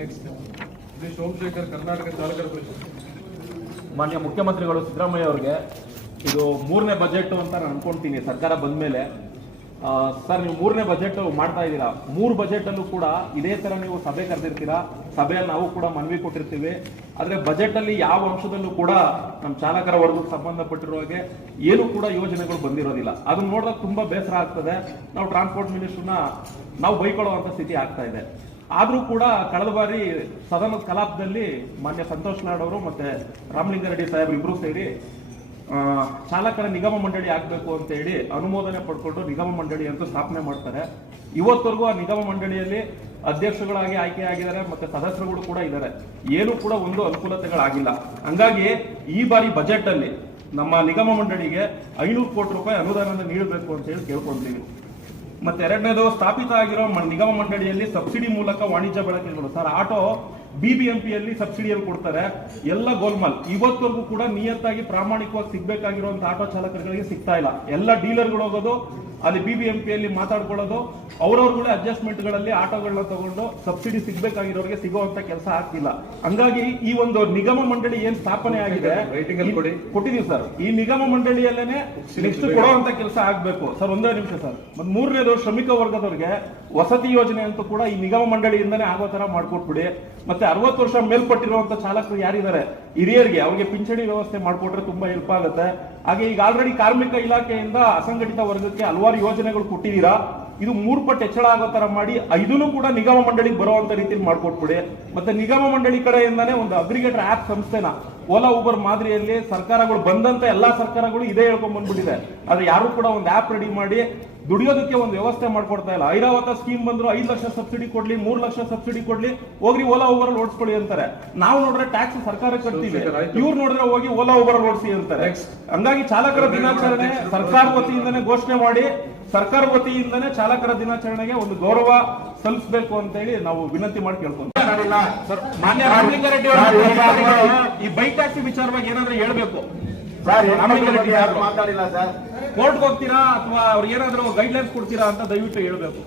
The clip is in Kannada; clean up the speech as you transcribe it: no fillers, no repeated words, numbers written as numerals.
ನೆಕ್ಸ್ಟ್ ಸೋಮಶೇಖರ್, ಕರ್ನಾಟಕ ಚಾಲಕರ ಪರಿಷತ್. ಮಾನ್ಯ ಮುಖ್ಯಮಂತ್ರಿಗಳು ಸಿದ್ದರಾಮಯ್ಯ ಅವರಿಗೆ ಇದು ಮೂರನೇ ಬಜೆಟ್ ಅಂತ ನಾನು ಅನ್ಕೊಂತೀನಿ ಸರ್ಕಾರ ಬಂದ ಮೇಲೆ. ಸರ್, ನೀವು ಮೂರನೇ ಬಜೆಟ್ ಮಾಡ್ತಾ ಇದ್ದೀರಾ. 3 ಬಜೆಟ್ ಅಲ್ಲೂ ಕೂಡ ಇದೇ ತರ ನೀವು ಸಭೆ ಕರೆದಿರ್ತೀರಾ. ಸಭೆಯಲ್ಲಿ ನಾವು ಕೂಡ ಮನವಿ ಕೊಟ್ಟಿರ್ತೀವಿ. ಆದ್ರೆ ಬಜೆಟ್ ಅಲ್ಲಿ ಯಾವ ಅಂಶದಲ್ಲೂ ಕೂಡ ನಮ್ಮ ಚಾಲಕರ ವರ್ಗಕ್ಕೆ ಸಂಬಂಧಪಟ್ಟಿರುವ ಹಾಗೆ ಏನು ಕೂಡ ಯೋಜನೆಗಳು ಬಂದಿರೋದಿಲ್ಲ. ಅದನ್ನ ನೋಡಿದಾಗ ತುಂಬಾ ಬೇಸರ ಆಗ್ತದೆ. ನಾವು ಟ್ರಾನ್ಸ್ಪೋರ್ಟ್ ಮಿನಿಸ್ಟರ್ನ ನಾವು ಬೈಕೊಳ್ಳುವಂತ ಸ್ಥಿತಿ ಆಗ್ತಾ ಇದೆ. ಆದ್ರೂ ಕೂಡ ಕಳೆದ ಬಾರಿ ಸದನದ ಕಲಾಪದಲ್ಲಿ ಮಾನ್ಯ ಸಂತೋಷ್ ಲಾಡ್ ಅವರು ಮತ್ತೆ ರಾಮಲಿಂಗಾರೆಡ್ಡಿ ಸಾಹೇಬ್ ಇಬ್ರು ಸೇರಿ ಚಾಲಕರ ನಿಗಮ ಮಂಡಳಿ ಆಗ್ಬೇಕು ಅಂತ ಹೇಳಿ ಅನುಮೋದನೆ ಪಡ್ಕೊಂಡು ನಿಗಮ ಮಂಡಳಿ ಅಂತ ಸ್ಥಾಪನೆ ಮಾಡ್ತಾರೆ. ಇವತ್ತವರೆಗೂ ಆ ನಿಗಮ ಮಂಡಳಿಯಲ್ಲಿ ಅಧ್ಯಕ್ಷಗಳಾಗಿ ಆಯ್ಕೆ ಆಗಿದ್ದಾರೆ, ಮತ್ತೆ ಸದಸ್ಯರುಗಳು ಕೂಡ ಇದ್ದಾರೆ. ಏನು ಕೂಡ ಒಂದು ಅನುಕೂಲತೆಗಳಾಗಿಲ್ಲ. ಹಂಗಾಗಿ ಈ ಬಾರಿ ಬಜೆಟ್ ಅಲ್ಲಿ ನಮ್ಮ ನಿಗಮ ಮಂಡಳಿಗೆ 500 ಕೋಟಿ ರೂಪಾಯಿ ಅನುದಾನ ನೀಡಬೇಕು ಅಂತ ಹೇಳಿ ಕೇಳ್ಕೊಂತೀವಿ. ಮತ್ತೆ ಎರಡನೇದು, ಸ್ಥಾಪಿತ ಆಗಿರೋ ನಿಗಮ ಮಂಡಳಿಯಲ್ಲಿ ಸಬ್ಸಿಡಿ ಮೂಲಕ ವಾಣಿಜ್ಯ ಬಳಕೆಗಳು. ಸರ್, ಆಟೋ BBMP ಸಬ್ಸಿಡಿಯಲ್ಲಿ ಕೊಡ್ತಾರೆ, ಎಲ್ಲ ಗೋಲ್ಮಾಲ್. ಇವತ್ತವರೆಗೂ ಕೂಡ ನಿಯತ್ತಾಗಿ ಪ್ರಾಮಾಣಿಕವಾಗಿ ಸಿಗ್ಬೇಕಾಗಿರುವಂತ ಆಟೋ ಚಾಲಕರಿಗೆ ಸಿಗ್ತಾ ಇಲ್ಲ. ಎಲ್ಲ ಡೀಲರ್ಗಳು ಹೋಗೋದು, ಅಲ್ಲಿ BBMP ಮಾತಾಡ್ಕೊಳ್ಳೋದು, ಅವ್ರವ್ರುಗಳೇ ಅಡ್ಜಸ್ಟ್ಮೆಂಟ್ಗಳಲ್ಲಿ ಆಟೋಗಳನ್ನ ತಗೊಂಡು ಸಬ್ಸಿಡಿ ಸಿಗ್ಬೇಕಾಗಿರೋರಿಗೆ ಸಿಗುವಂತ ಕೆಲಸ ಆಗ್ತಿಲ್ಲ. ಹಂಗಾಗಿ ಈ ಒಂದು ನಿಗಮ ಮಂಡಳಿ ಏನ್ ಸ್ಥಾಪನೆ ಆಗಿದೆ ಕೊಟ್ಟಿದೀವಿ ಸರ್. ಈ ನಿಗಮ ಮಂಡಳಿಯಲ್ಲೇನೆ ನೆಕ್ಸ್ಟ್ ಕೊಡುವಂತ ಕೆಲಸ ಆಗ್ಬೇಕು ಸರ್. ಒಂದೇ ನಿಮಿಷ ಸರ್. ಮತ್ತೆ ಮೂರನೇದು, ಶ್ರಮಿಕ ವರ್ಗದವ್ರಿಗೆ ವಸತಿ ಯೋಜನೆ ಅಂತೂ ಕೂಡ ಈ ನಿಗಮ ಮಂಡಳಿಯಿಂದನೇ ಆಗೋ ತರ ಮಾಡ್ಕೊಟ್ಬಿಡಿ. ಮತ್ತೆ 60 ವರ್ಷ ಮೇಲ್ಪಟ್ಟಿರುವಂತ ಚಾಲಕರು ಯಾರಿದ್ದಾರೆ ಹಿರಿಯರಿಗೆ ಅವ್ರಿಗೆ ಪಿಂಚಣಿ ವ್ಯವಸ್ಥೆ ಮಾಡ್ಕೊಟ್ರೆ ತುಂಬಾ ಹೆಲ್ಪ್ ಆಗುತ್ತೆ. ಹಾಗೆ ಈಗ ಆಲ್ರೆಡಿ ಕಾರ್ಮಿಕ ಇಲಾಖೆಯಿಂದ ಅಸಂಘಟಿತ ವರ್ಗಕ್ಕೆ ಹಲವಾರು ಯೋಜನೆಗಳು ಕೊಟ್ಟಿದ್ದೀರಾ. ಇದು 3 ಪಟ್ಟು ಹೆಚ್ಚಳ ಆಗೋ ತರ ಮಾಡಿ ಇದನ್ನು ಕೂಡ ನಿಗಮ ಮಂಡಳಿಗೆ ಬರುವಂತ ರೀತಿಯಲ್ಲಿ ಮಾಡ್ಕೊಟ್ಬಿಡಿ. ಮತ್ತೆ ನಿಗಮ ಮಂಡಳಿ ಕಡೆಯಿಂದಾನೇ ಒಂದು ಅಗ್ರಿಗೇಟರ್ ಆಪ್ ಸಂಸ್ಥೆನ ಓಲಾ ಊಬರ್ ಮಾದರಿಯಲ್ಲಿ ಸರ್ಕಾರಗಳು ಬಂದಂತ ಎಲ್ಲಾ ಸರ್ಕಾರಗಳು ಇದೇ ಹೇಳ್ಕೊಂಡ್ ಬಂದ್ಬಿಟ್ಟಿದೆ. ಆದ್ರೆ ಯಾರು ಕೂಡ ಒಂದು ಆಪ್ ರೆಡಿ ಮಾಡಿ ದುಡಿಯೋದಕ್ಕೆ ಒಂದು ವ್ಯವಸ್ಥೆ ಮಾಡ್ಕೊಡ್ತಾ ಇಲ್ಲ. ಐರಾವತ ಸ್ಕೀಮ್ ಬಂದ್ರು 5 ಲಕ್ಷ ಸಬ್ಸಿಡಿ ಕೊಡ್ಲಿ, 3 ಲಕ್ಷ ಸಬ್ಸಿಡಿ ಕೊಡ್ಲಿ, ಹೋಗ್ರಿ ಓಲಾ ಊಬರ್ ಅಲ್ಲಿ ಓಡಿಸ್ಕೊಳ್ಳಿ ಅಂತಾರೆ. ನಾವು ನೋಡ್ರೆ ಟ್ಯಾಕ್ಸ್ ಸರ್ಕಾರ ಕಟ್ತೀವಿ, ಇವ್ರು ನೋಡಿದ್ರೆ ಹೋಗಿ ಓಲಾ ಊಬರ್ ಅಲ್ಲಿ ಓಡಿಸಿ ಅಂತಾರೆ. ಹಂಗಾಗಿ ಚಾಲಕರ ದಿನಾಚರಣೆ ಸರ್ಕಾರ ವತಿಯಿಂದನೇ ಘೋಷಣೆ ಮಾಡಿ, ಸರ್ಕಾರ ವತಿಯಿಂದನೇ ಚಾಲಕರ ದಿನಾಚರಣೆಗೆ ಒಂದು ಗೌರವ ಸಲ್ಲಿಸಬೇಕು ಅಂತ ಹೇಳಿ ನಾವು ವಿನಂತಿ ಮಾಡಿ ಕೇಳ್ಕೊಂತೀವಿ. ಮಾನ್ಯ ರಾಮಲಿಂಗಾರೆಡ್ಡಿ ಅವರು ಈ ಬೈಕ್ ಟ್ಯಾಕ್ಸಿ ವಿಚಾರವಾಗಿ ಏನಾದ್ರೂ ಹೇಳ್ಬೇಕು. ಮಾತಾಡಿಲ್ಲ ಸರ್. ಕೋರ್ಟ್ಗೆ ಹೋಗ್ತೀರಾ ಅಥವಾ ಅವ್ರಿಗೆ ಏನಾದ್ರು ಗೈಡ್ಲೈನ್ಸ್ ಕೊಡ್ತೀರಾ ಅಂತ ದಯವಿಟ್ಟು ಹೇಳ್ಬೇಕು.